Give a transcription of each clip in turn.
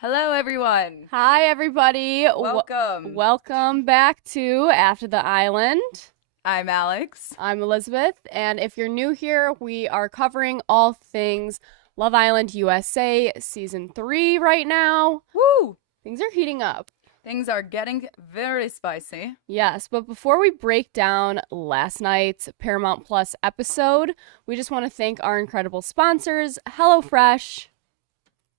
Hello, everyone. Hi, everybody. Welcome. Welcome back to After the Island. I'm Alex. I'm Elizabeth, and if you're new here, we are covering all things Love Island USA Season 3 right now. Woo! Things are heating up. Things are getting very spicy. Yes, but before we break down last night's Paramount Plus episode, we just want to thank our incredible sponsors, HelloFresh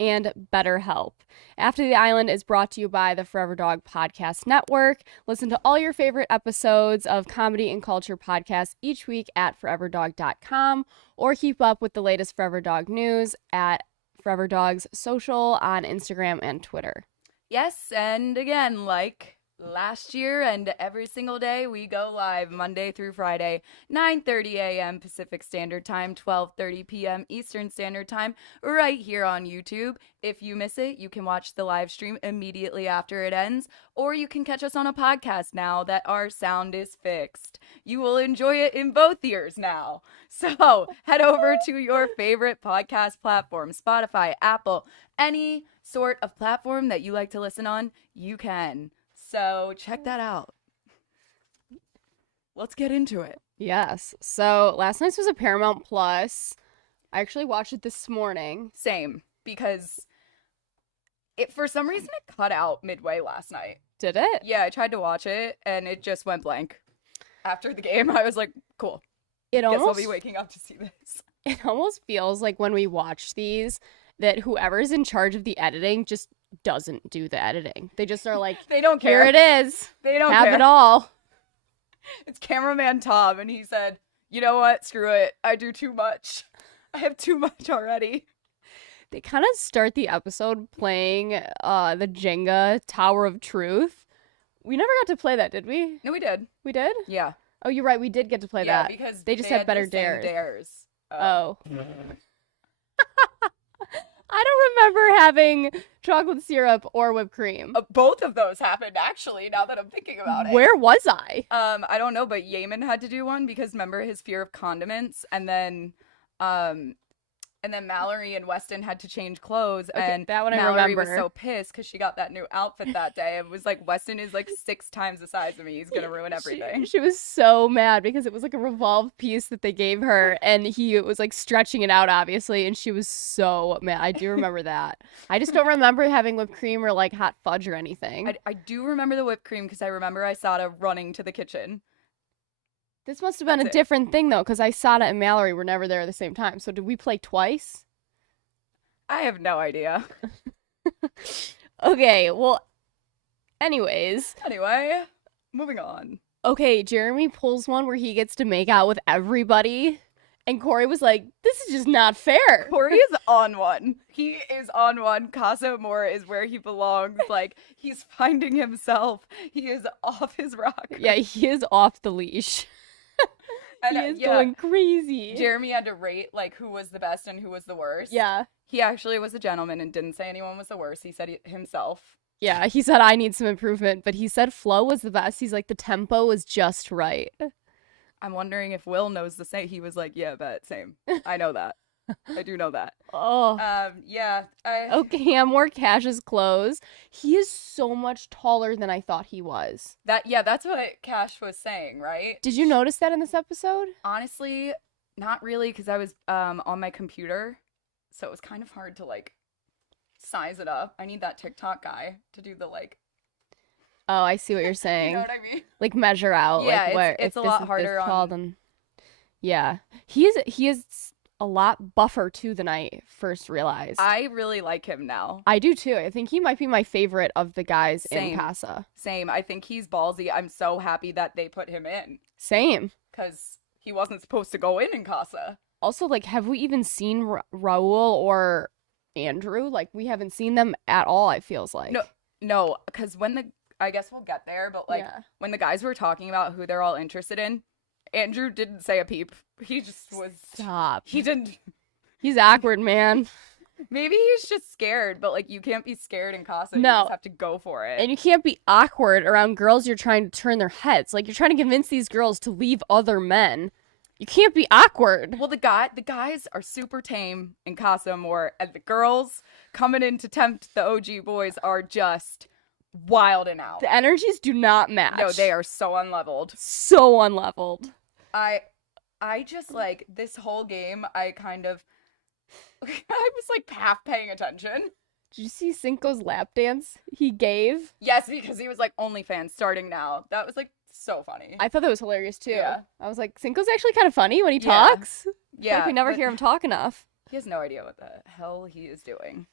and BetterHelp. After the Island is brought to you by the Forever Dog Podcast Network. Listen to all your favorite episodes of comedy and culture podcasts each week at foreverdog.com or keep up with the latest Forever Dog news at Forever Dog's social on Instagram and Twitter. Yes, and again, like last year and every single day, we go live Monday through Friday, 9:30 a.m. Pacific Standard Time, 12:30 p.m. Eastern Standard Time, right here on YouTube. If you miss it, you can watch the live stream immediately after it ends, or you can catch us on a podcast now that our sound is fixed. You will enjoy it in both ears now. So head over to your favorite podcast platform, Spotify, Apple, any sort of platform that you like to listen on, you can. So check that out. Let's get into it. Yes. So last night's was a Paramount Plus. I actually watched it this morning. Same, because it for some reason it cut out midway last night. Did it? Yeah, I tried to watch it and it just went blank. After the game, I was like, cool. It Guess I'll almost be waking up to see this. It almost feels like when we watch these that whoever's in charge of the editing just doesn't do the editing. They just are like, They don't care. here it is. They don't Have care. it all. It's cameraman Tom, and he said, you know what? Screw it. I do too much. I have too much already. They kind of start the episode playing the Jenga Tower of Truth. We never got to play that, did we? No, we did. We did? Yeah. Oh, you're right. We did get to play Yeah, that. because they just had better the same dares. dares. Oh. I don't remember having chocolate syrup or whipped cream. Both of those happened, actually, now that I'm thinking about it. Where was I? I don't know, but Yaman had to do one because remember his fear of condiments, and then Mallory and Weston had to change clothes, Okay, and that one I Mallory was remember. so pissed because she got that new outfit that day. It was like, Weston is like 6 times the size of me. He's gonna ruin everything. She was so mad because it was like a revolved piece that they gave her, and he was like stretching it out, obviously, and she was so mad. I do remember that. I just don't remember having whipped cream or like hot fudge or anything. I do remember the whipped cream because I remember Isada running to the kitchen. This must have been That's a it. different thing though, because Isada and Mallory were never there at the same time. So did we play twice? I have no idea. Okay, well, anyways. Anyway, moving on. Okay, Jeremy pulls one where he gets to make out with everybody, and Korey was like, this is just not fair. Korey is on one. He is on one. Casa Amor is where he belongs. Like, he's finding himself. He is off his rocker. Yeah, he is off the leash. And, He is going crazy. Jeremy had to rate, like, who was the best and who was the worst. Yeah. He actually was a gentleman and didn't say anyone was the worst. He said himself. Yeah, he said I need some improvement, but he said Flo was the best. He's like, the tempo was just right. I'm wondering if Will knows the same. He was like, yeah, bet, same. I know that. I do know that. Oh. Yeah. Okay, I'm more Cash's clothes. He is so much taller than I thought he was. That's what Cash was saying, right? Did you notice that in this episode? Honestly, not really, because I was on my computer, so it was kind of hard to like size it up. I need that TikTok guy to do the like. Oh, I see what you're saying. You know what I mean? Like measure out. Yeah, like where it's if a lot this is harder this tall, on- then... Yeah, he is a lot buffer too than I first realized. I really like him now. I do too. I think he might be my favorite of the guys Same. in Casa. Same. I think he's ballsy. I'm so happy that they put him in Same. because he wasn't supposed to go in Casa. Also, like, have we even seen Raul or Andrew? Like, we haven't seen them at all, it feels like. No, because I guess we'll get there, but like Yeah. when the guys were talking about who they're all interested in, Andrew didn't say a peep. He just was. Stop. He didn't. He's awkward, man. Maybe he's just scared, but like you can't be scared in Casa. You No. just have to go for it. And you can't be awkward around girls you're trying to turn their heads. Like, you're trying to convince these girls to leave other men. You can't be awkward. Well, the guys are super tame in Casa Amor, and the girls coming in to tempt the OG boys are just wild and out. The energies do not match. No, they are so unleveled. So unleveled. I just like this whole game. I was like half paying attention. Did you see Cinco's lap dance he gave? Yes, because he was like OnlyFans starting now. That was like so funny. I thought that was hilarious too. Yeah. I was like, Cinco's actually kind of funny when he Yeah. talks. Yeah, Like we never but hear him talk enough. he has no idea what the hell he is doing.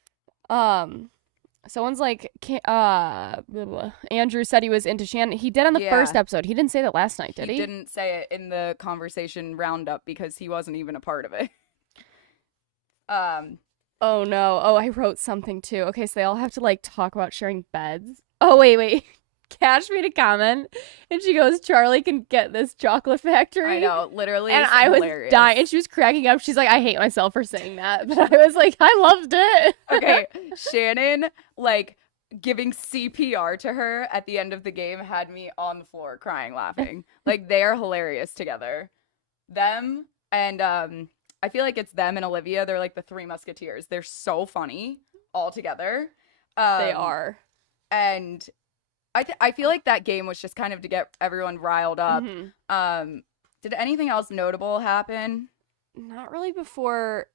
Someone's like, blah, blah. Andrew said he was into Shannon. He did on the Yeah. first episode. He didn't say that last night, did he? He didn't say it in the conversation roundup because he wasn't even a part of it. Oh no. Oh, I wrote something too. Okay, so they all have to like talk about sharing beds. Oh, wait. Cash made a comment and she goes, Charlie can get this chocolate factory. I know, literally. And it's I was hilarious. dying. And she was cracking up. She's like, I hate myself for saying that. But I was like, I loved it. Okay, Shannon, like, giving CPR to her at the end of the game had me on the floor crying, laughing. Like, they are hilarious together. Them and, I feel like it's them and Olivia. They're like the Three Musketeers. They're so funny all together. They are. And I feel like that game was just kind of to get everyone riled up. Mhm. Did anything else notable happen? Not really before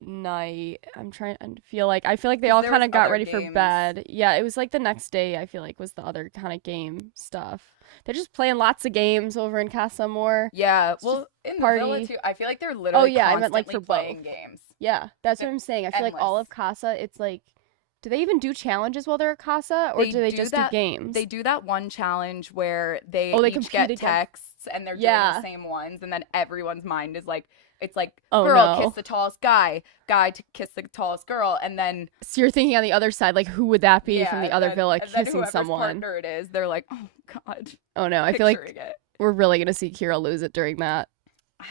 night. I feel like they all There kind was of got other ready for games. bed. Yeah, it was like the next day, I feel like, was the other kind of game stuff. They're just playing lots of games over in Casa Amor. Yeah, It's well, in the party. villa too. I feel like they're literally yeah, I meant, like, constantly for playing both. games. Yeah, that's what I'm saying. I feel like all of Casa, it's like, do they even do challenges while they're at Casa, or They do they do just that- do games? They do that one challenge where they they each compete get against- texts and they're doing Yeah. the same ones, and then everyone's mind is like, it's like, Oh, girl no. kiss the tallest guy to kiss the tallest girl, and then So you're thinking on the other side, like, who would that be yeah, from the and other then- villa and then kissing whoever's someone? partner it is, they're like, oh god, Oh no, I feel like picturing it. we're really gonna see Kyra lose it during that.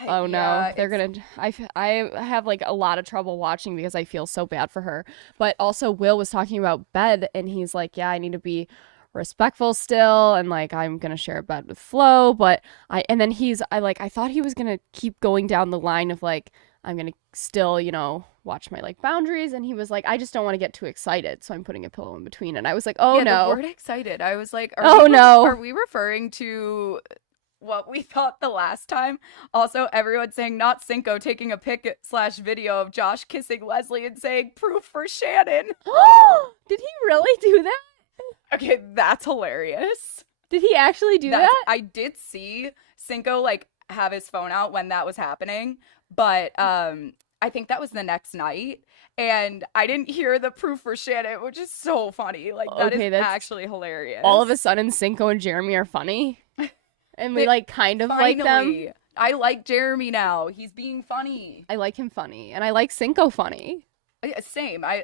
Oh no, Yeah, they're it's- gonna. I have like a lot of trouble watching because I feel so bad for her. But also, Will was talking about bed, and he's like, "Yeah, I need to be respectful still, and like I'm gonna share a bed with Flo." But I thought he was gonna keep going down the line of like I'm gonna still watch my like boundaries, and he was like, "I just don't want to get too excited, so I'm putting a pillow in between." And I was like, "Oh yeah, no, the word excited. I was like, Oh, no. are we referring to what we thought the last time? Also, everyone saying not Cinco taking a pic / video of Josh kissing Leslie and saying proof for Shannon. did he really do that? Okay, that's hilarious. Did he actually do that?" I did see Cinco like have his phone out when that was happening, but I think that was the next night, and I didn't hear the proof for Shannon, which is so funny. Like that Okay, is that's- actually hilarious. All of a sudden, Cinco and Jeremy are funny, and we They- like kind of like them. Finally, I like Jeremy now. He's being funny. I like him funny, and I like Cinco funny. Same. I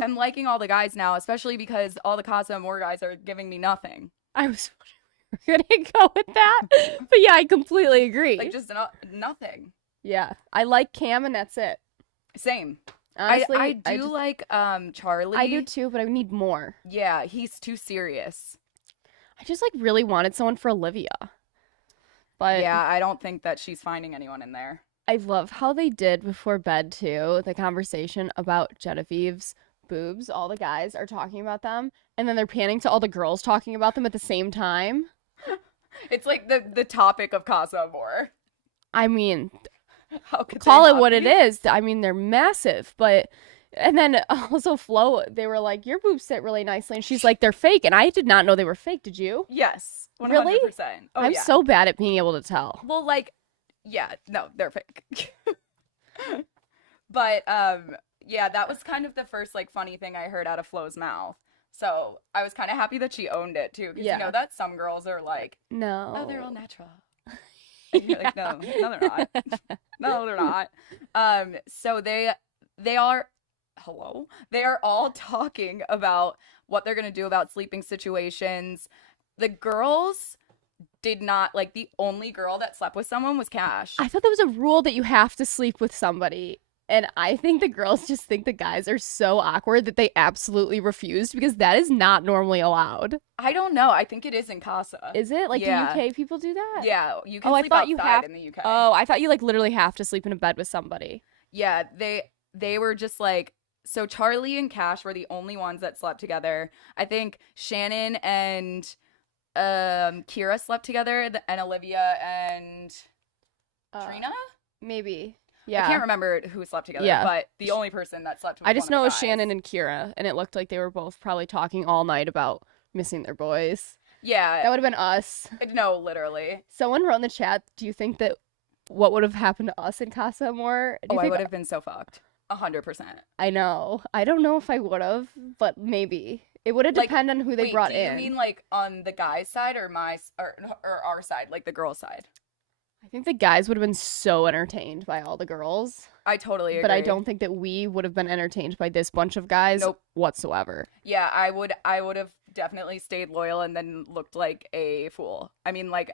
am liking all the guys now, especially because all the Casa Amor guys are giving me nothing. I was gonna go with that, but yeah, I completely agree. Like just nothing. Yeah, I like Cam, and that's it. Same. Honestly, I do like Charlie. I do too, but I need more. Yeah, he's too serious. I just like really wanted someone for Olivia, but Yeah, I don't think that she's finding anyone in there. I love how they did before bed too. The conversation about Genevieve's boobs. All the guys are talking about them, and then they're panning to all the girls talking about them at the same time. It's like the topic of Casa Amor. I mean, How could call they it not what be? it is. I mean, they're massive, but and then also Flo, they were like, your boobs sit really nicely, and she's like, they're fake, and I did not know they were fake. Did you? Yes, 100%. Really? Oh, I'm yeah. so bad at being able to tell. Well, like, yeah, no, they're fake. But yeah, that was kind of the first like funny thing I heard out of Flo's mouth. So I was kind of happy that she owned it too, because Yeah. you know that some girls are like, No. oh, they're all natural. And you're like, no, they're not. No, they're not. So they are, hello, they are all talking about what they're gonna do about sleeping situations. The girls did not, like, the only girl that slept with someone was Cash. I thought that was a rule that you have to sleep with somebody. And I think the girls just think the guys are so awkward that they absolutely refused because that is not normally allowed. I don't know. I think it is in Casa. Is it? Like, Yeah. do UK people do that? Yeah, you can Oh, I sleep thought outside you have- in the UK. Oh, I thought you, like, literally have to sleep in a bed with somebody. Yeah, they were just like, so Charlie and Cash were the only ones that slept together. I think Shannon and Kyra slept together, and Olivia and Trina? Maybe. Yeah. I can't remember who slept together, Yeah. but the only person that slept was I just one know of it the was guys. Shannon and Kyra, and it looked like they were both probably talking all night about missing their boys. That Yeah, would have been us. no, literally. Someone wrote in the chat, do you think that what would have happened to us in Casa Amor? Do you I think- would have been so fucked. 100%. I know. I don't know if I would have, but maybe. It would have Like, depended on who they Wait, brought do in. you mean like on the guy's side or or our side, like the girl's side? I think the guys would have been so entertained by all the girls, I totally agree. but I don't think that we would have been entertained by this bunch of guys Nope. whatsoever. Yeah, I would have definitely stayed loyal and then looked like a fool. I mean, like,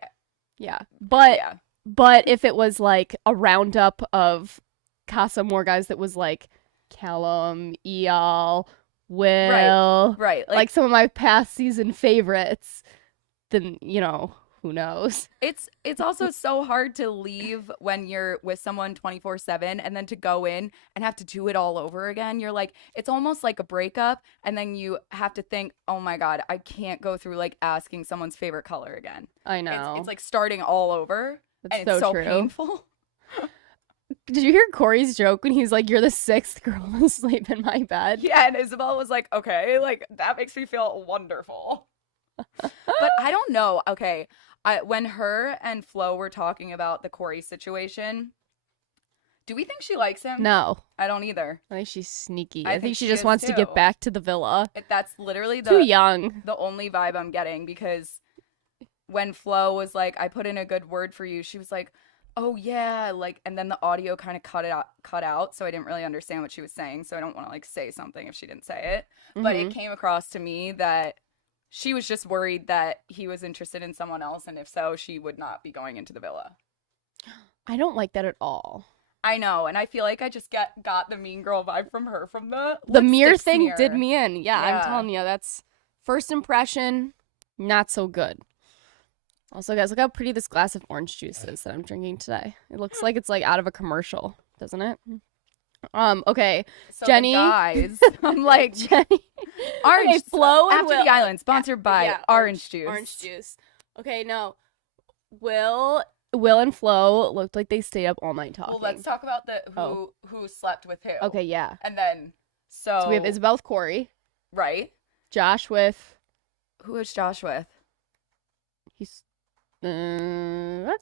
Yeah. But yeah. But if it was like a roundup of Casa Amor guys that was like Callum, Eyal, Will, Right. like some of my past season favorites, then, who knows? It's also so hard to leave when you're with someone 24/7 and then to go in and have to do it all over again. You're like, it's almost like a breakup, and then you have to think, oh my God, I can't go through like asking someone's favorite color again. I know. It's like starting all over. That's And it's so true. painful. Did you hear Korey's joke when he's like, you're the sixth girl to sleep in my bed? Yeah, and Isabel was like, okay, like that makes me feel wonderful. But I don't know. Okay, when her and Flo were talking about the Korey situation, do we think she likes him? No. I don't either. I think she's sneaky. I I think think she she just is wants to too. get back to the villa. That's literally Too young. the only vibe I'm getting, because when Flo was like, I put in a good word for you, she was like, oh yeah, like, and then the audio kind of cut out, so I didn't really understand what she was saying, so I don't want to like say something if she didn't say it. But it came across to me that she was just worried that he was interested in someone else, and if so, she would not be going into the villa. I don't like that at all. I know, and I feel like I just got the mean girl vibe from her, from the mirror lipstick thing smear. did me in. Yeah, I'm Yeah. telling you, that's first impression, not so good. Also, guys, look how pretty this glass of orange juice is that I'm drinking today. It looks like it's like out of a commercial, doesn't it? Okay, So Jenny. the guys, I'm like, Jenny. orange. Okay, Flo and After Will. the Island, sponsored by Yeah, Orange Juice. Orange juice. Okay, no. Will and Flo looked like they stayed up all night talking. Well, let's talk about who slept with who. Okay, yeah. And then So we have Isabel with Korey, right. Josh with Who is Josh with? he's not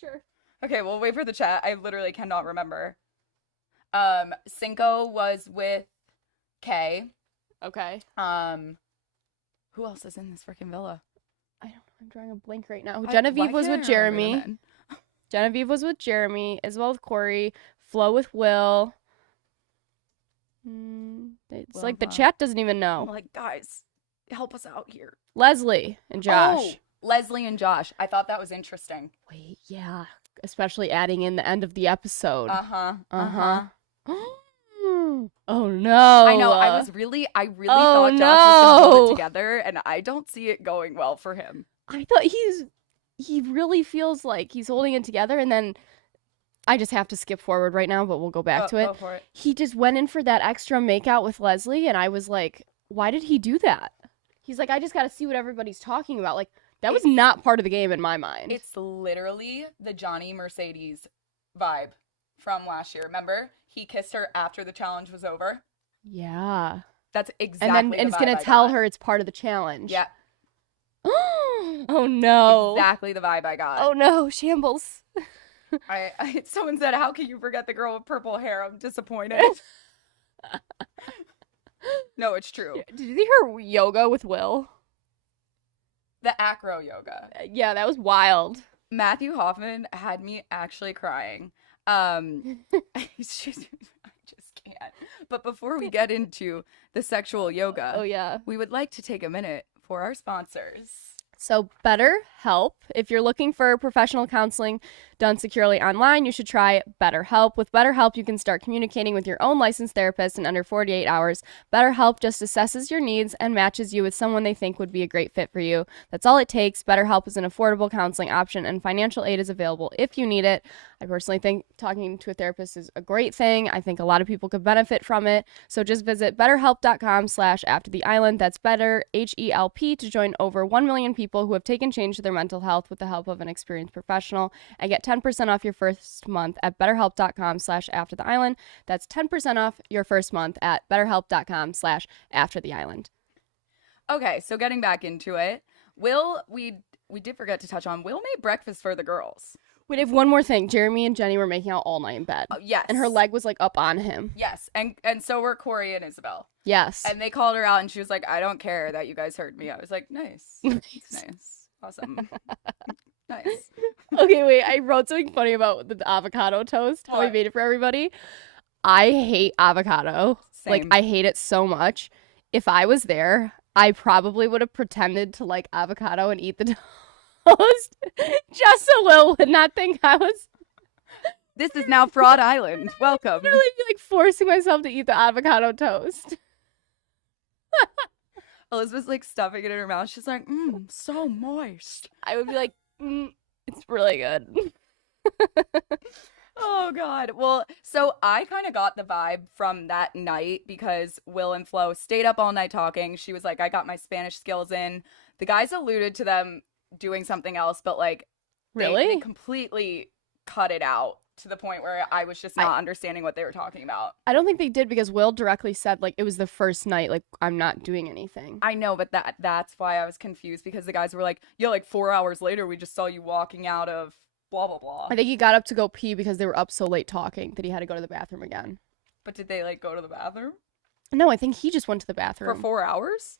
sure. Okay, we'll wait for the chat. I literally cannot remember. Cinco was with Kay. Okay. Who else is in this freaking villa? I don't know. I'm drawing a blank right now. Genevieve was with Jeremy. Genevieve was with Jeremy, Isabel with Korey, Flo with Will. It's like the Wilma. chat doesn't even I'm know. like, guys, help us out here. Leslie and Josh. Oh, Leslie and Josh. I thought that was interesting. Wait, yeah. Especially adding in the end of the episode. Uh-huh. Oh no. I know. I really Oh, thought Josh was gonna hold no. it together, and I don't see it going well for him. I thought he really feels like he's holding it together, and then I just have to skip forward right now, but we'll go back to it. Go for it. He just went in for that extra makeout with Leslie, and I was like, why did he do that? He's like, I just got to see what everybody's talking about. Like, that was not part of the game in my mind. It's literally the Johnny Mercedes vibe from last year. Remember? He kissed her after the challenge was over. Yeah. That's exactly And the it's vibe going I to tell got. her it's part of the challenge. Yeah. Oh, no. Exactly the vibe I got. Oh, no. Shambles. Someone said, how can you forget the girl with purple hair? I'm disappointed. No, it's true. Did you see her yoga with Will? The acro yoga. Yeah, that was wild. Matthew Hoffman had me actually crying. It's just, I just can't. But before we get into the sexual yoga, Oh, yeah. we would like to take a minute for our sponsors. So BetterHelp, if you're looking for professional counseling done securely online, you should try BetterHelp. With BetterHelp, you can start communicating with your own licensed therapist in under 48 hours. BetterHelp just assesses your needs and matches you with someone they think would be a great fit for you. That's all it takes. BetterHelp is an affordable counseling option, and financial aid is available if you need it. I personally think talking to a therapist is a great thing. I think a lot of people could benefit from it. So just visit betterhelp.com/aftertheisland. That's better, HELP, to join over 1 million people who have taken change to their mental health with the help of an experienced professional, and get 10% off your first month at betterhelp.com/aftertheisland. That's 10% off your first month at betterhelp.com/aftertheisland. Okay, so getting back into it, we did forget to touch on, Will made breakfast for the girls. Wait, I have one more thing. Jeremy and Jenny were making out all night in bed. Oh, yes. And her leg was like up on him. Yes, and so were Korey and Isabel. Yes. And they called her out, and she was like, I don't care that you guys heard me. I was like, nice. Nice. Awesome. Nice. Okay, wait. I wrote something funny about the avocado toast. How we made it for everybody. I hate avocado. Same. Like, I hate it so much. If I was there, I probably would have pretended to like avocado and eat the toast just so Will would not think I was. This is now Fraud Island. Welcome. Literally be like forcing myself to eat the avocado toast. Elizabeth's like stuffing it in her mouth. She's like, so moist. I would be like, it's really good. Oh, God. Well, so I kind of got the vibe from that night because Will and Flo stayed up all night talking. She was like, I got my Spanish skills in. The guys alluded to them doing something else, but like, they completely cut it out to the point where I was just not understanding what they were talking about. I don't think they did because Will directly said, like, it was the first night, like, I'm not doing anything. I know, but that's why I was confused, because the guys were like, yeah, like 4 hours later, we just saw you walking out of blah, blah, blah. I think he got up to go pee because they were up so late talking that he had to go to the bathroom again. But did they, like, go to the bathroom? No, I think he just went to the bathroom. For 4 hours?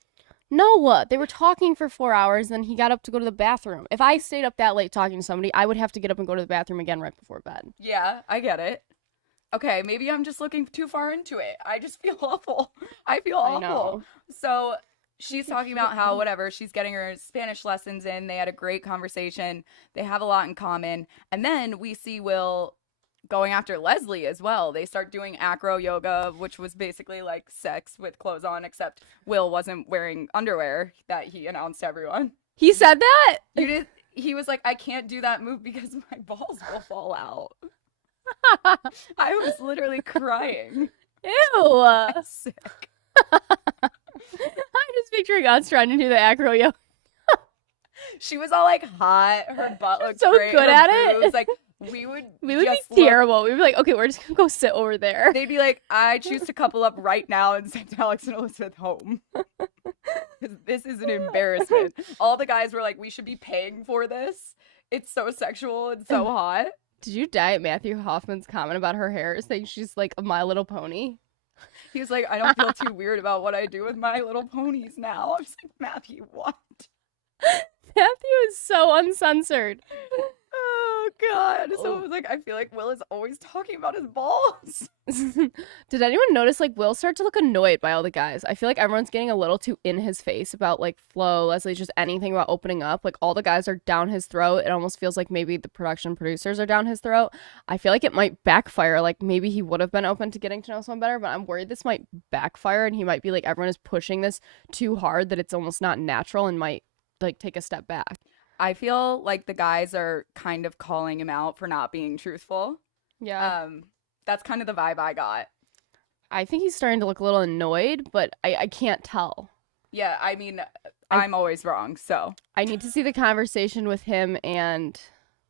No, they were talking for 4 hours, then he got up to go to the bathroom. If I stayed up that late talking to somebody, I would have to get up and go to the bathroom again right before bed. Yeah, I get it. Okay, maybe I'm just looking too far into it. I just feel awful. I feel awful. I know. So she's talking about how, whatever, she's getting her Spanish lessons in. They had a great conversation. They have a lot in common. And then we see Will going after Leslie as well. They start doing acro yoga, which was basically like sex with clothes on, except Will wasn't wearing underwear that he announced to everyone. He said that? He was like, I can't do that move because my balls will fall out. I was literally crying. Ew. I'm sick. I'm just picturing us trying to do the acro yoga. She was all like hot. Her butt looked so great. good her at boobs, it. like we would be just terrible. We'd be like, okay, we're just gonna go sit over there. They'd be like, I choose to couple up right now and send Alex and Elizabeth home. This is an embarrassment. All the guys were like, we should be paying for this. It's so sexual and so hot. Did you die at Matthew Hoffman's comment about her hair, saying she's like a My Little Pony? He was like, I don't feel too weird about what I do with My Little Ponies now. I was like, Matthew, what? Matthew is so uncensored. Oh, God. So it was like, I feel like Will is always talking about his balls. Did anyone notice, like, Will start to look annoyed by all the guys? I feel like everyone's getting a little too in his face about, like, Flo, Leslie, just anything about opening up. Like, all the guys are down his throat. It almost feels like maybe the production producers are down his throat. I feel like it might backfire. Like, maybe he would have been open to getting to know someone better, but I'm worried this might backfire and he might be like, everyone is pushing this too hard that it's almost not natural and might, like, take a step back. I feel like the guys are kind of calling him out for not being truthful. Yeah. That's kind of the vibe I got. I think he's starting to look a little annoyed, but I can't tell. Yeah, I mean, I'm always wrong, so. I need to see the conversation with him and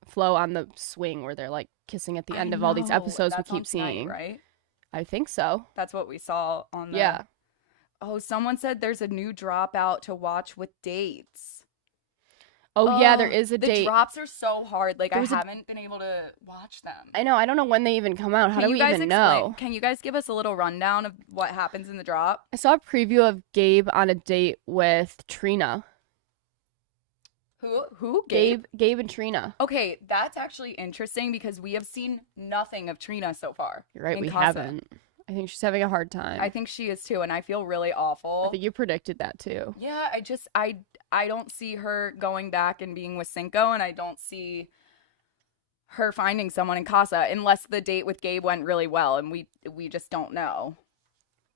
Flo on the swing where they're, like, kissing at the end of all these episodes we keep seeing. Tonight, right? I think so. That's what we saw on the... Yeah. Oh, someone said there's a new dropout to watch with dates. Oh, yeah, there is a date. The drops are so hard. Like, I haven't been able to watch them. I know. I don't know when they even come out. How do we even know? Can you guys give us a little rundown of what happens in the drop? I saw a preview of Gabe on a date with Trina. Who? Gabe and Trina. Okay, that's actually interesting because we have seen nothing of Trina so far. You're right, we haven't. I think she's having a hard time. I think she is too, and I feel really awful. I think you predicted that too. Yeah, I don't see her going back and being with Cinco, and I don't see her finding someone in Casa unless the date with Gabe went really well and we just don't know.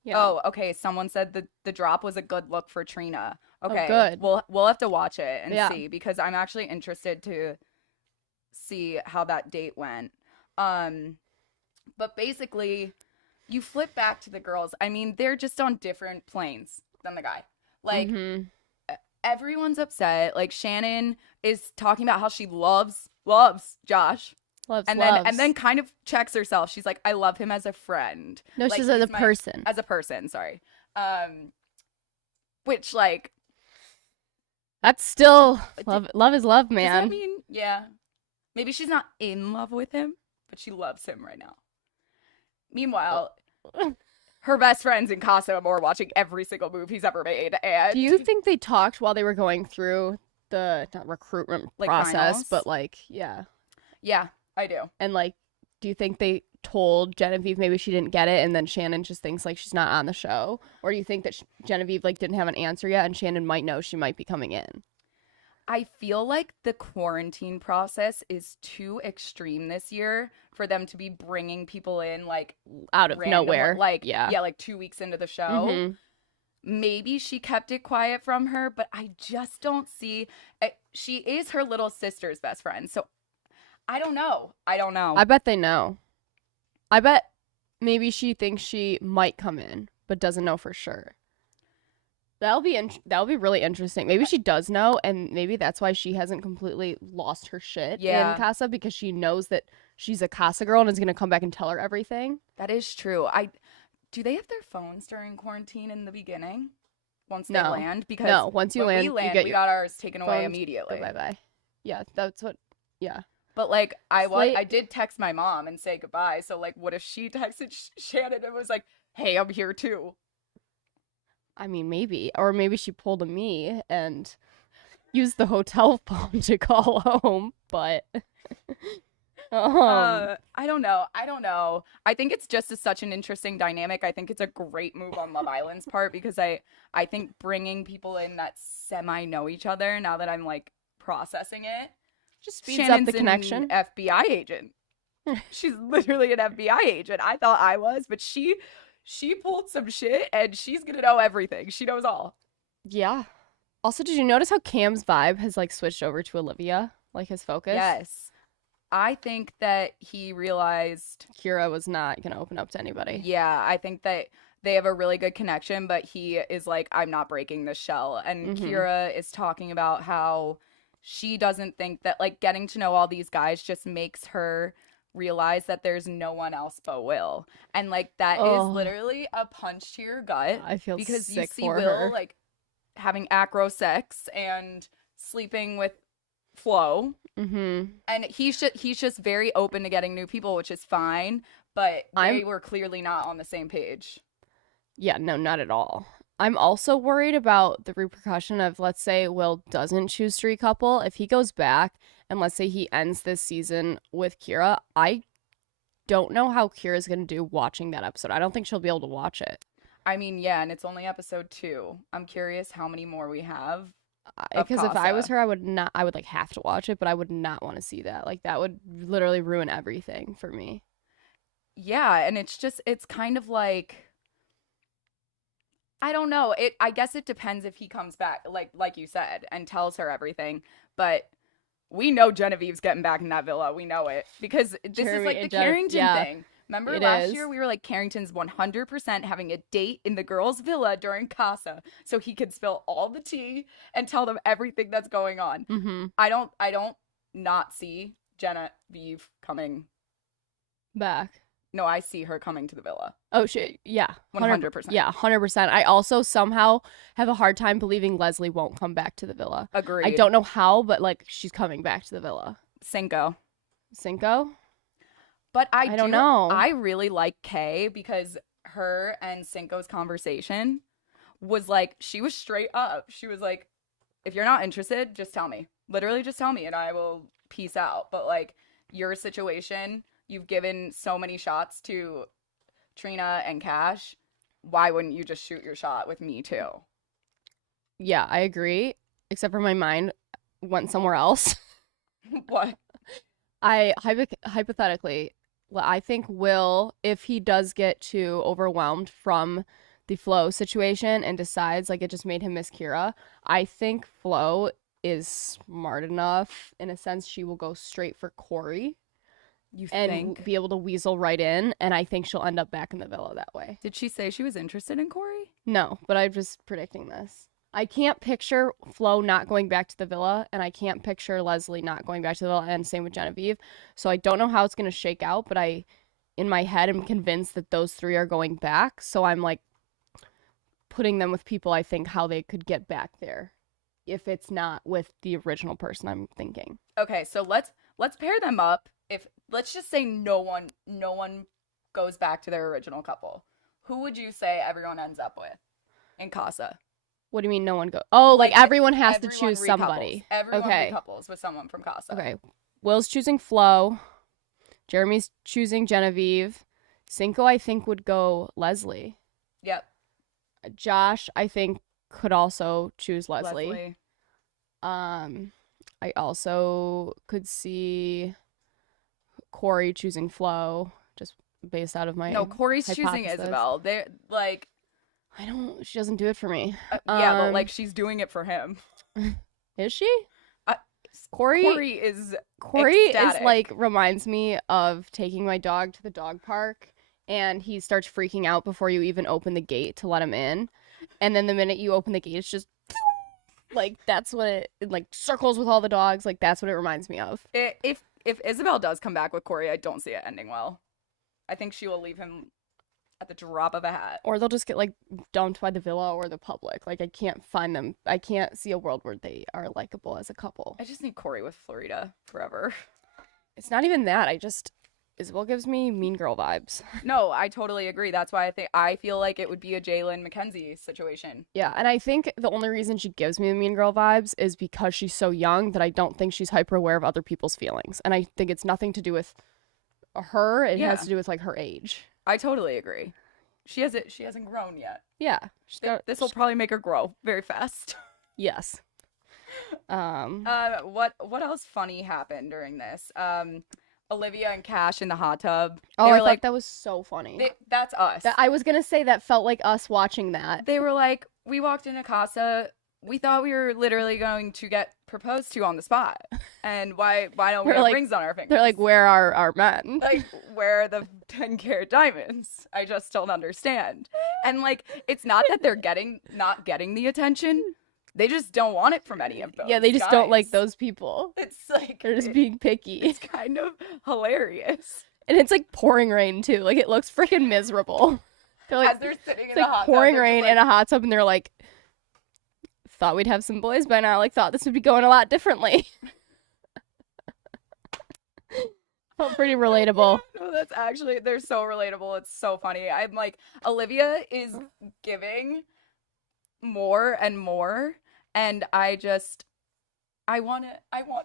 Yeah. Oh, okay. Someone said the drop was a good look for Trina. Okay. good. We'll have to watch it and Yeah. see because I'm actually interested to see how that date went. But basically, you flip back to the girls. I mean, they're just on different planes than the guy. Like everyone's upset. Like Shannon is talking about how she loves Josh. Loves. And then kind of checks herself. She's like, I love him as a friend. No, like, she's as a person. As a person, sorry. Which like that's still love is love, man. Does that mean, yeah. Maybe she's not in love with him, but she loves him right now. Meanwhile, her best friend's in Casa Amor watching every single move he's ever made. And do you think they talked while they were going through the not recruitment process, finals? But like, yeah. Yeah, I do. And like, do you think they told Genevieve maybe she didn't get it and then Shannon just thinks like she's not on the show? Or do you think that Genevieve like didn't have an answer yet and Shannon might know she might be coming in? I feel like the quarantine process is too extreme this year for them to be bringing people in like out of nowhere. Like, yeah, like 2 weeks into the show. Maybe she kept it quiet from her, but I just don't see she is her little sister's best friend. So I don't know. I bet they know. I bet maybe she thinks she might come in, but doesn't know for sure. That'll be really interesting. Maybe she does know, and maybe that's why she hasn't completely lost her shit in Casa, because she knows that she's a Casa girl and is going to come back and tell her everything. That is true. Do they have their phones during quarantine in the beginning? Once they land? Because no, once you land, we got ours taken away immediately. Bye-bye. Yeah, that's what, yeah. But, like, I did text my mom and say goodbye. So, like, what if she texted Shannon and was like, hey, I'm here too? I mean, maybe. Or maybe she pulled a me and used the hotel phone to call home. But, I don't know. I think it's just such an interesting dynamic. I think it's a great move on Love Island's part because I think bringing people in that semi-know each other, now that I'm, like, processing it, just speeds up the An connection. FBI agent. She's literally an FBI agent. I thought I was, but she pulled some shit and she's gonna know everything. She knows all. Yeah. Also, did you notice how Cam's vibe has like switched over to Olivia? Like his focus? Yes. I think that he realized Kyra was not gonna open up to anybody. Yeah, I think that they have a really good connection, but he is like, I'm not breaking this shell. And Kyra is talking about how she doesn't think that like getting to know all these guys just makes her realize that there's no one else but Will. And like that is literally a punch to your gut. I feel because sick you see for Will her. like having acro sex and sleeping with Flo. And he's just very open to getting new people, which is fine, but they were clearly not on the same page. Yeah, no, not at all. I'm also worried about the repercussion of, let's say Will doesn't choose to recouple. If he goes back and let's say he ends this season with Kyra, I don't know how Kyra's going to do watching that episode. I don't think she'll be able to watch it. I mean, yeah, and it's only episode 2. I'm curious how many more we have. Because if I was her, I would like have to watch it, but I would not want to see that. Like that would literally ruin everything for me. Yeah, and it's kind of like, I don't know. I guess it depends if he comes back, like you said, and tells her everything. But we know Genevieve's getting back in that villa. We know it because this is like the Carrington thing. Remember last year we were like, Carrington's 100% having a date in the girls' villa during Casa, so he could spill all the tea and tell them everything that's going on. I don't not see Genevieve coming back. No, I see her coming to the villa. Oh, shit. Yeah. 100%. Yeah, 100%. I also somehow have a hard time believing Leslie won't come back to the villa. Agreed. I don't know how, but, like, she's coming back to the villa. Cinco? But I don't know. I really like Kay because her and Cinco's conversation was, like, she was straight up. She was like, if you're not interested, just tell me. Literally just tell me and I will peace out. But, like, your situation... You've given so many shots to Trina and Cash. Why wouldn't you just shoot your shot with me too? Yeah, I agree. Except for my mind went somewhere else. What? Hypothetically, well, I think Will, if he does get too overwhelmed from the Flo situation and decides like it just made him miss Kyra, I think Flo is smart enough in a sense she will go straight for Korey You and think? be able to weasel right in, and I think she'll end up back in the villa that way. Did she say she was interested in Korey? No, but I'm just predicting this. I can't picture Flo not going back to the villa, and I can't picture Leslie not going back to the villa, and same with Genevieve. So I don't know how it's going to shake out, but in my head, am convinced that those three are going back. So I'm like putting them with people I think how they could get back there if it's not with the original person I'm thinking. Okay, so let's pair them up. If let's just say no one goes back to their original couple. Who would you say everyone ends up with in Casa? What do you mean no one go? Oh, like everyone has to Everyone choose somebody. Everyone Okay. recouples with someone from Casa. Okay. Will's choosing Flo. Jeremy's choosing Genevieve. Cinco, I think, would go Leslie. Yep. Josh, I think, could also choose Leslie. I also could see Korey choosing Flo, just based out of my No, Corey's choosing hypothesis. Isabel. They're like, she doesn't do it for me. yeah, but like she's doing it for him. Is she? Uh, Korey is is like reminds me of taking my dog to the dog park and he starts freaking out before you even open the gate to let him in. And then the minute you open the gate, it's just like that's what it like circles with all the dogs. Like that's what it reminds me of. If Isabel does come back with Korey, I don't see it ending well. I think she will leave him at the drop of a hat. Or they'll just get like dumped by the villa or the public. Like I can't find them. I can't see a world where they are likable as a couple. I just need Korey with Florida forever. It's not even that. Isabel gives me Mean Girl vibes. No, I totally agree. That's why I feel like it would be a Jalen Mackenzie situation. Yeah, and I think the only reason she gives me the Mean Girl vibes is because she's so young that I don't think she's hyper aware of other people's feelings. And I think it's nothing to do with her. It has to do with like her age. I totally agree. She hasn't grown yet. Yeah. This will probably make her grow very fast. Yes. What else funny happened during this? Olivia and Cash in the hot tub. Oh, I thought that was so funny. That's us. I was gonna say that felt like us watching that. They were like, we walked into Casa. We thought we were literally going to get proposed to on the spot. And why don't we have rings on our fingers? They're like, where are our men? Like, where are the 10-carat diamonds? I just don't understand. And like, it's not that they're not getting the attention. They just don't want it from any of those. Yeah, they just don't like those people. It's like they're just being picky. It's kind of hilarious. And it's like pouring rain too. Like it looks freaking miserable. They're like, as they're sitting in the hot tub, pouring rain in a hot tub, and they're like, thought we'd have some boys by now. Like thought this would be going a lot differently. Felt pretty relatable. No, that's actually, they're so relatable. It's so funny. I'm like, Olivia is giving more and more, and I want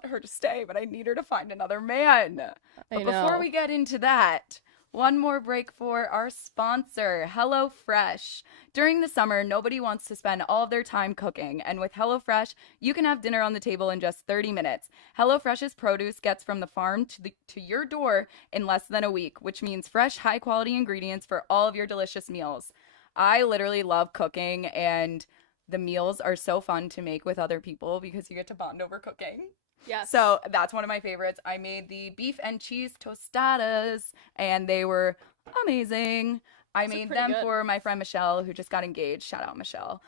her to stay, but I need her to find another man. But before we get into that, one more break for our sponsor, HelloFresh. During the summer, nobody wants to spend all of their time cooking, and with HelloFresh, you can have dinner on the table in just 30 minutes. HelloFresh's produce gets from the farm to your door in less than a week, which means fresh, high-quality ingredients for all of your delicious meals. I literally love cooking, and the meals are so fun to make with other people because you get to bond over cooking. Yeah. So that's one of my favorites. I made the beef and cheese tostadas, and they were amazing. I made them for my friend Michelle, who just got engaged. Shout out, Michelle.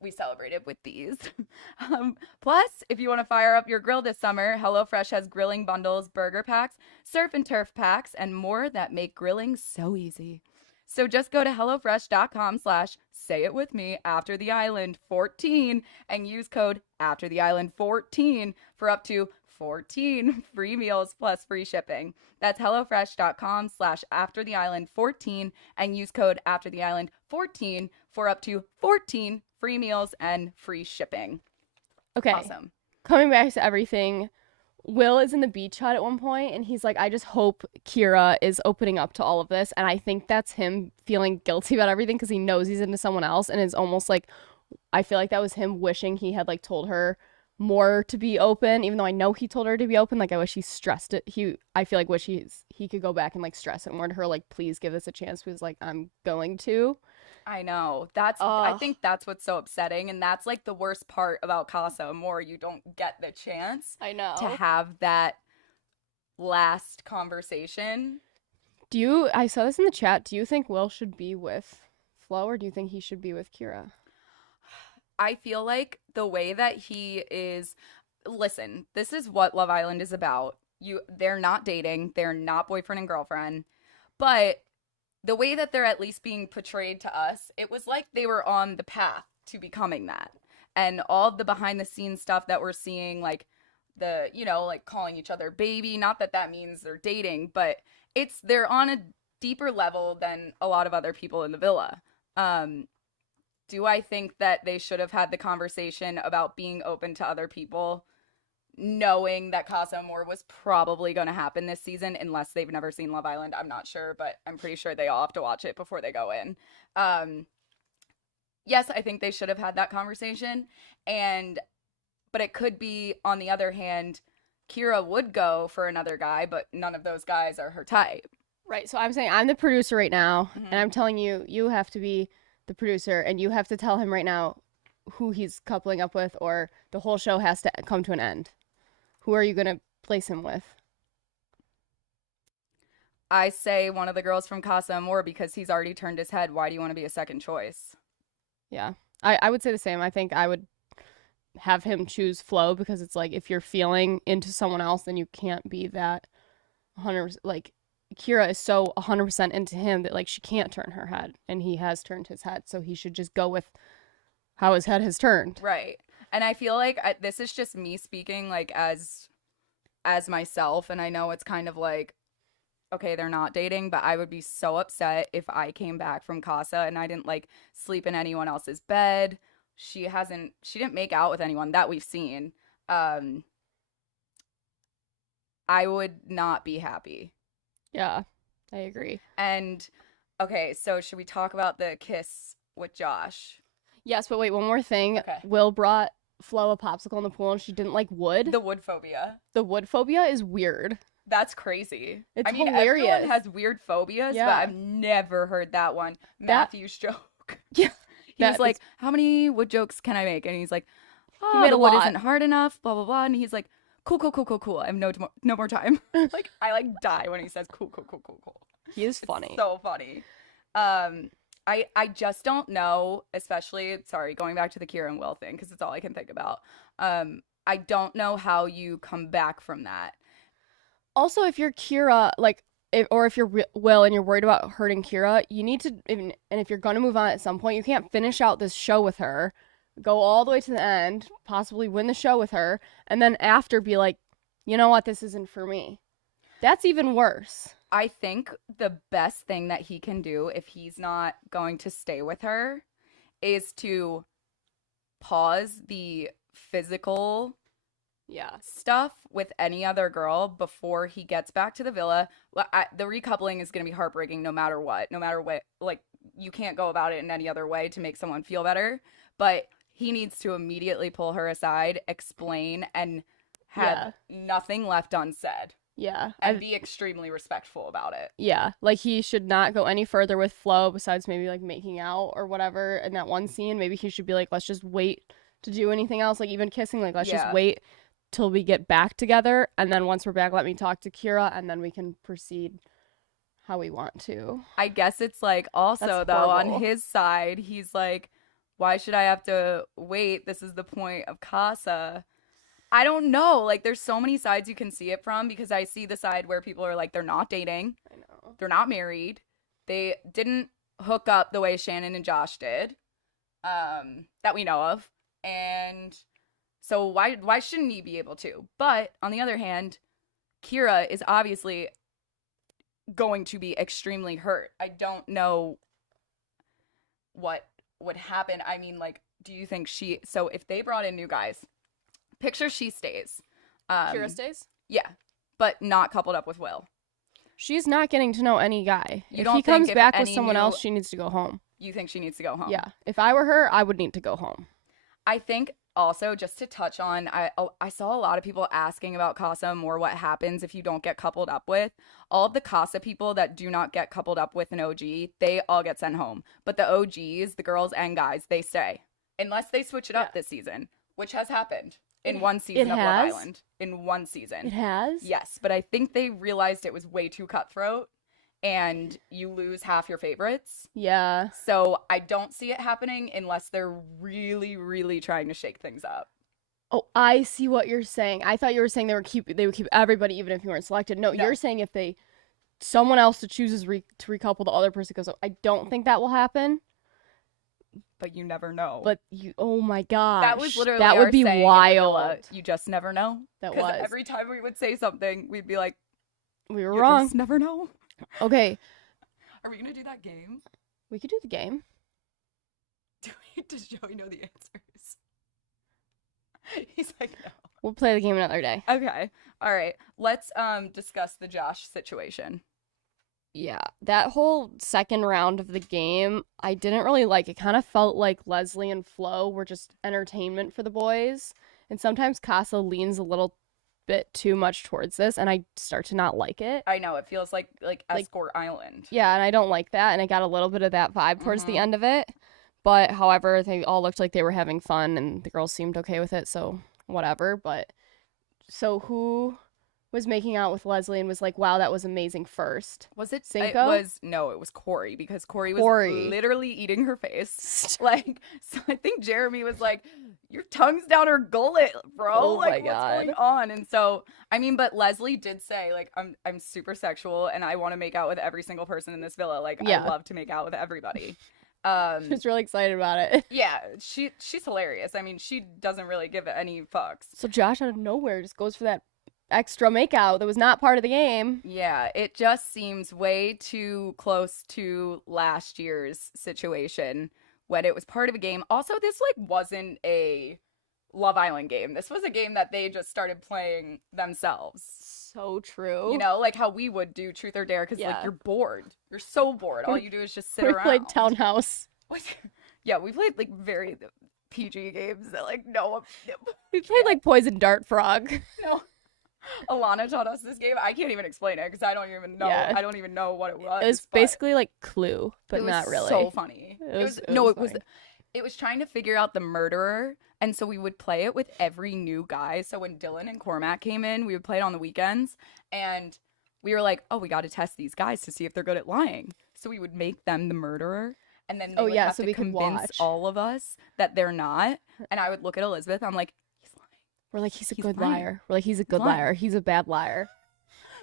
We celebrated with these. Plus, if you want to fire up your grill this summer, HelloFresh has grilling bundles, burger packs, surf and turf packs, and more that make grilling so easy. So just go to HelloFresh.com/sayitwithme after the island 14 and use code after the island 14 for up to 14 free meals plus free shipping. That's HelloFresh.com/after the island 14 and use code after the island 14 for up to 14 free meals and free shipping. Okay. Awesome. Coming back to everything, Will is in the beach hut at one point, and he's like, I just hope Kyra is opening up to all of this. And I think that's him feeling guilty about everything because he knows he's into someone else, and is almost like, I feel like that was him wishing he had like told her more to be open, even though I know he told her to be open. Like, I wish he stressed it. I feel like he could go back and like stress it more to her, like, please give this a chance, because like I'm going to. I know. I think that's what's so upsetting, and that's like the worst part about Casa Amor. You don't get the chance I know to have that last conversation. I saw this in the chat. Do you think Will should be with Flo, or do you think he should be with Kyra? I feel like the way that he is, listen, this is what Love Island is about. They're not dating, they're not boyfriend and girlfriend, but the way that they're at least being portrayed to us, it was like they were on the path to becoming that. And all of the behind the scenes stuff that we're seeing, like like calling each other baby, not that that means they're dating, but they're on a deeper level than a lot of other people in the villa. Do I think that they should have had the conversation about being open to other people, knowing that Casa Amor was probably going to happen this season, unless they've never seen Love Island? I'm not sure, but I'm pretty sure they all have to watch it before they go in. Yes, I think they should have had that conversation, but it could be, on the other hand, Kyra would go for another guy, but none of those guys are her type. Right, so I'm saying I'm the producer right now, Mhm. and I'm telling you, you have to be the producer, and you have to tell him right now who he's coupling up with, or the whole show has to come to an end. Who are you going to place him with? I say one of the girls from Casa Amor, because he's already turned his head. Why do you want to be a second choice? Yeah, I would say the same. I think I would have him choose Flo, because it's like, if you're feeling into someone else, then you can't be that 100%. Like, Kyra is so 100% into him that like she can't turn her head, and he has turned his head, so he should just go with how his head has turned. Right. And I feel like this is just me speaking like as myself, and I know it's kind of like, okay, they're not dating, but I would be so upset if I came back from Casa and I didn't like sleep in anyone else's bed. She didn't make out with anyone that we've seen. I would not be happy. Yeah, I agree. And okay, so should we talk about the kiss with Josh? Yes, but wait, one more thing. Okay. Will brought Flo a popsicle in the pool, and she didn't like wood. The wood phobia. The wood phobia is weird. That's crazy. It's hilarious. Everyone has weird phobias, Yeah. but I've never heard that one. Matthew's joke. Yeah. He's like, how many wood jokes can I make? And he's like, He made the a wood lot. isn't hard enough, blah, blah, blah. And he's like, cool. I have no more time. Like, I like die when he says cool. He is funny. So funny. I just don't know, especially, sorry, going back to the Kyra and Will thing, because it's all I can think about. I don't know how you come back from that. Also, if you're Kyra, like, if you're Will and you're worried about hurting Kyra, you need to, and if you're going to move on at some point, you can't finish out this show with her, go all the way to the end, possibly win the show with her, and then after be like, you know what, this isn't for me. That's even worse. I think the best thing that he can do, if he's not going to stay with her, is to pause the physical stuff with any other girl before he gets back to the villa. The recoupling is going to be heartbreaking no matter what. Like, you can't go about it in any other way to make someone feel better. But he needs to immediately pull her aside, explain, and have nothing left unsaid. Yeah. And be extremely respectful about it. Yeah. Like, he should not go any further with Flo besides maybe, like, making out or whatever in that one scene. Maybe he should be like, let's just wait to do anything else. Like, even kissing, like, let's just wait till we get back together. And then once we're back, let me talk to Kyra, and then we can proceed how we want to. I guess it's like, also, That's though, horrible. on his side, he's like, why should I have to wait? This is the point of Casa. I don't know. Like, there's so many sides you can see it from, because I see the side where people are like, they're not dating. I know. They're not married. They didn't hook up the way Shannon and Josh did, that we know of. And so why shouldn't he be able to? But on the other hand, Kyra is obviously going to be extremely hurt. I don't know what would happen. I mean, like, do you think so if they brought in new guys, picture she stays. Kyra stays? Yeah, but not coupled up with Will. She's not getting to know any guy. You If don't he think comes if back with any someone new- else, she needs to go home. You think she needs to go home? Yeah. If I were her, I would need to go home. I think also, just to touch on, I saw a lot of people asking about Casa Amor, what happens if you don't get coupled up with. All of the Casa people that do not get coupled up with an OG, they all get sent home. But the OGs, the girls and guys, they stay. Unless they switch it up this season, which has happened in one season of Love Island. In one season. It has? Yes, but I think they realized it was way too cutthroat and you lose half your favorites. Yeah. So I don't see it happening unless they're really, really trying to shake things up. Oh, I see what you're saying. I thought you were saying they would keep everybody even if you weren't selected. No. You're saying if someone else chooses to recouple, the other person goes. I don't think that will happen. But you never know. But oh my gosh. That was literally that would be wild. You just never know. That was. Every time we would say something, we'd be like, we were wrong. Just never know. Okay. Are we going to do that game? We could do the game. Does Joey know the answers? He's like, no. We'll play the game another day. Okay. All right. Let's discuss the Josh situation. Yeah, that whole second round of the game, I didn't really like. It kind of felt like Leslie and Flo were just entertainment for the boys. And sometimes Casa leans a little bit too much towards this, and I start to not like it. I know. It feels like Escort Island. Yeah, and I don't like that. And I got a little bit of that vibe towards the end of it. But, however, they all looked like they were having fun, and the girls seemed okay with it, so whatever. But, so who was making out with Leslie and was like, wow, that was amazing first? Was it Cinco? It was Korey, because Korey was literally eating her face. Like, so I think Jeremy was like, your tongue's down her gullet, bro. Oh like, my God. What's going on? And so, I mean, but Leslie did say, like, I'm super sexual and I want to make out with every single person in this villa. Like, I love to make out with everybody. She was really excited about it. Yeah, she's hilarious. I mean, she doesn't really give any fucks. So Josh out of nowhere just goes for that extra makeout that was not part of the game. Yeah, it just seems way too close to last year's situation when it was part of a game. Also, this like wasn't a Love Island game. This was a game that they just started playing themselves. So true. You know, like how we would do Truth or Dare, because like you're bored. You're so bored. All you do is just sit around. We played Townhouse. Yeah, we played like very PG games that like no. We played like Poison Dart Frog. No. Alana taught us this game. I can't even explain it because I don't even know. Yeah. I don't even know what it was. It was basically like Clue, but not really. So funny. It was trying to figure out the murderer, and so we would play it with every new guy. So when Dylan and Cormac came in, we would play it on the weekends, and we were like, "Oh, we got to test these guys to see if they're good at lying." So we would make them the murderer, and then they would have to convince all of us that they're not. And I would look at Elizabeth. I'm like, we're like, he's a good liar. We're like, he's a good liar. He's a bad liar.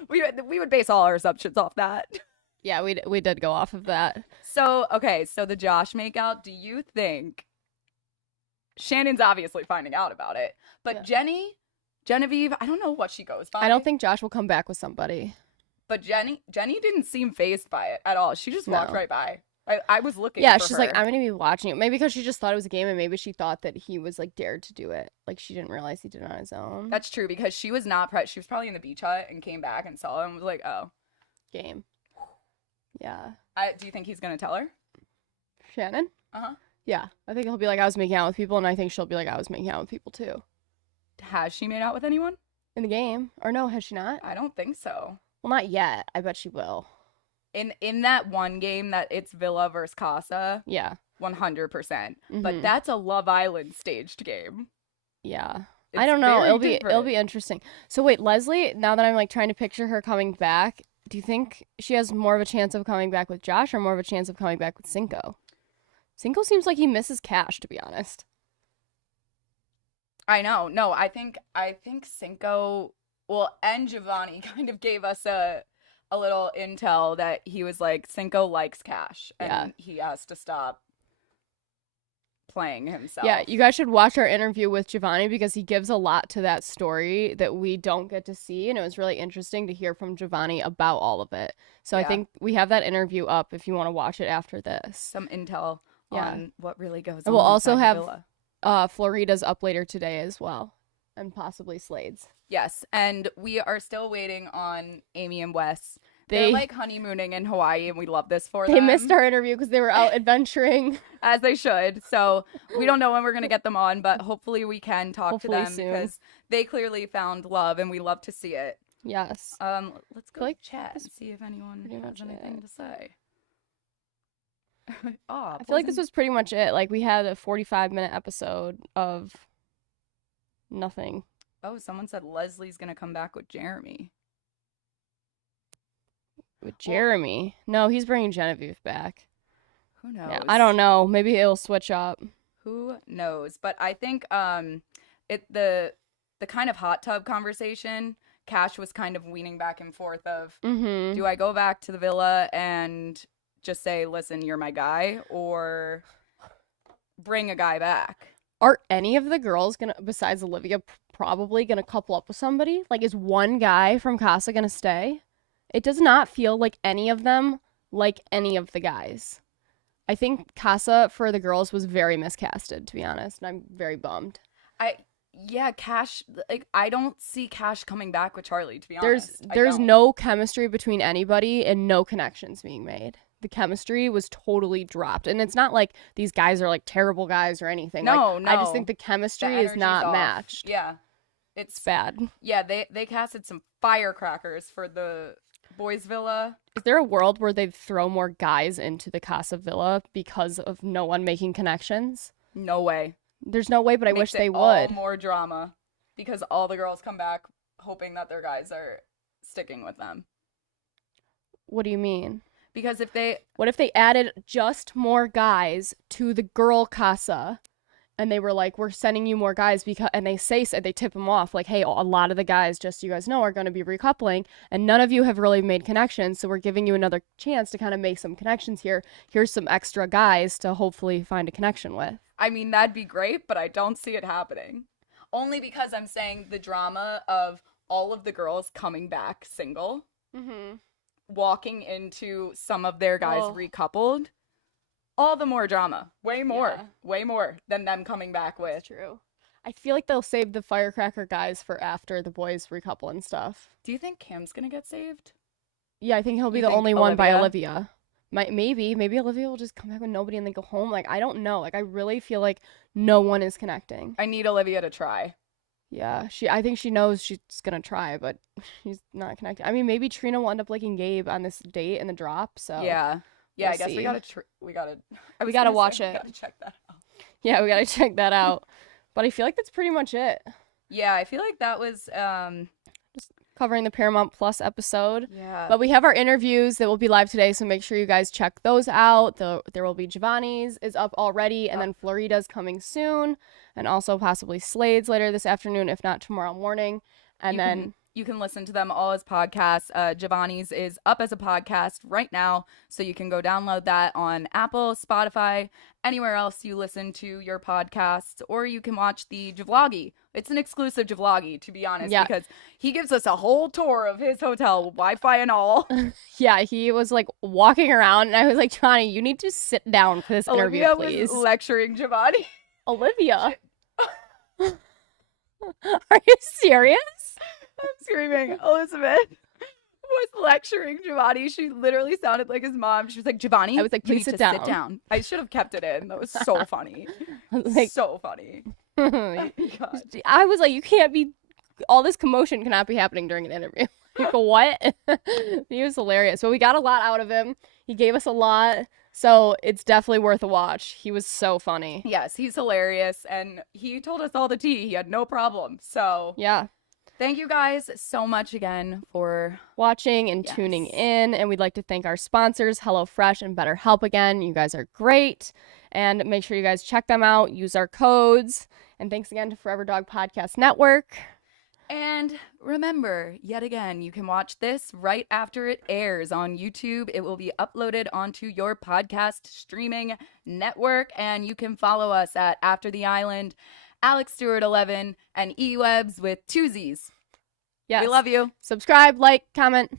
We would base all our assumptions off that. Yeah, we did go off of that. So, okay, so the Josh makeout, do you think Shannon's obviously finding out about it, but Genevieve, I don't know what she goes by. I don't think Josh will come back with somebody. But Jenny didn't seem fazed by it at all. She just walked right by. I was looking Yeah, for she's her. like, I'm going to be watching it. Maybe because she just thought it was a game, and maybe she thought that he was, like, dared to do it. Like, she didn't realize he did it on his own. That's true, because she was not she was probably in the beach hut and came back and saw him and was like, oh. Game. Yeah. Do you think he's going to tell her? Shannon? Uh-huh. Yeah. I think he'll be like, I was making out with people, and I think she'll be like, I was making out with people, too. Has she made out with anyone? In the game. Or no, has she not? I don't think so. Well, not yet. I bet she will. In that one game that it's Villa versus Casa. Yeah. 100%. Mm-hmm. But that's a Love Island staged game. Yeah. It's I don't know. very It'll be interesting. So wait, Leslie, now that I'm like trying to picture her coming back, do you think she has more of a chance of coming back with Josh or more of a chance of coming back with Cinco? Cinco seems like he misses Cash, to be honest. I know. No, I think Cinco, well, and Giovanni kind of gave us a little intel that he was like, Cinco likes Cash and he has to stop playing himself. Yeah, you guys should watch our interview with Giovanni because he gives a lot to that story that we don't get to see, and it was really interesting to hear from Giovanni about all of it. So I think we have that interview up if you want to watch it after this. Some intel on what really goes on. We'll also have Villa. Florida's up later today as well, and possibly Slade's. Yes, and we are still waiting on Amy and Wes. They're like honeymooning in Hawaii, and we love this for them. They missed our interview because they were out adventuring. As they should. So we don't know when we're going to get them on, but hopefully we can talk to them soon. because they clearly found love, and we love to see it. Yes. Let's go chat and see if anyone has anything to say. I feel like this was pretty much it. Like, we had a 45-minute episode of nothing. Oh, someone said Leslie's going to come back with Jeremy. With Jeremy? No, he's bringing Genevieve back. Who knows? Yeah, I don't know. Maybe it'll switch up. Who knows? But I think the kind of hot tub conversation, Cash was kind of weaning back and forth of, do I go back to the villa and just say, listen, you're my guy, or bring a guy back? Are any of the girls gonna, besides Olivia, probably gonna couple up with somebody? Like, is one guy from Casa gonna stay? It does not feel like any of them like any of the guys. I think Casa for the girls was very miscasted, to be honest, and I'm very bummed. Cash, like, I don't see Cash coming back with Charlie, to be honest. There's no chemistry between anybody and no connections being made. The chemistry was totally dropped. And it's not like these guys are like terrible guys or anything. No. I just think the chemistry is not matched. Yeah. It's bad. Yeah, they casted some firecrackers for the boys' villa. Is there a world where they'd throw more guys into the Casa Villa because of no one making connections? No way. There's no way, but I wish they would. More drama because all the girls come back hoping that their guys are sticking with them. What do you mean? Because what if they added just more guys to the girl Casa, and they were like, we're sending you more guys and they tip them off like, hey, a lot of the guys, just so you guys know, are going to be recoupling, and none of you have really made connections, so we're giving you another chance to kind of make some connections here. Here's some extra guys to hopefully find a connection with. I mean, that'd be great, but I don't see it happening. Only because I'm saying the drama of all of the girls coming back single, walking into some of their guys recoupled, all the more drama. Way more than them coming back with. That's true. I feel like they'll save the firecracker guys for after the boys recouple and stuff. Do you think Kim's gonna get saved? Yeah, I think he'll be the only one by Olivia. Maybe Olivia will just come back with nobody and then go home. Like, I don't know. Like, I really feel like no one is connecting. I need Olivia to try. Yeah, I think she knows she's gonna try, but she's not connecting. I mean, maybe Trina will end up liking Gabe on this date in the drop. So yeah, we'll I guess see. we gotta watch it. We gotta check that out. Yeah, we gotta check that out. But I feel like that's pretty much it. Yeah, I feel like that was just covering the Paramount Plus episode. Yeah. But we have our interviews that will be live today, so make sure you guys check those out. There will be Giovanni's is up already, and then Florida's coming soon, and also possibly Slade's later this afternoon, if not tomorrow morning. And you can listen to them all as podcasts. Giovanni's is up as a podcast right now, so you can go download that on Apple, Spotify, anywhere else you listen to your podcasts, or you can watch the Javlogi. It's an exclusive Javlogi, to be honest, because he gives us a whole tour of his hotel, Wi-Fi and all. Yeah, he was like walking around, and I was like, Johnny, you need to sit down for this interview, please. Olivia was lecturing Giovanni. Olivia? Are you serious? I'm screaming. Elizabeth was lecturing Giovanni. She literally sounded like his mom. She was like, Giovanni, I was like, please sit down. I should have kept it in. That was so funny. Like, so funny. Oh my God. I was like, you can't be, all this commotion cannot be happening during an interview. Like, what? He was hilarious. But we got a lot out of him. He gave us a lot. So it's definitely worth a watch. He was so funny. Yes, he's hilarious. And he told us all the tea. He had no problem. So yeah. Thank you guys so much again for watching and tuning in. And we'd like to thank our sponsors, HelloFresh and BetterHelp again. You guys are great. And make sure you guys check them out. Use our codes. And thanks again to Forever Dog Podcast Network. And remember, yet again, you can watch this right after it airs on YouTube. It will be uploaded onto your podcast streaming network. And you can follow us at After the Island, Alex Stewart 11, and eWebs with 2 Z's. Yes. We love you. Subscribe, like, comment.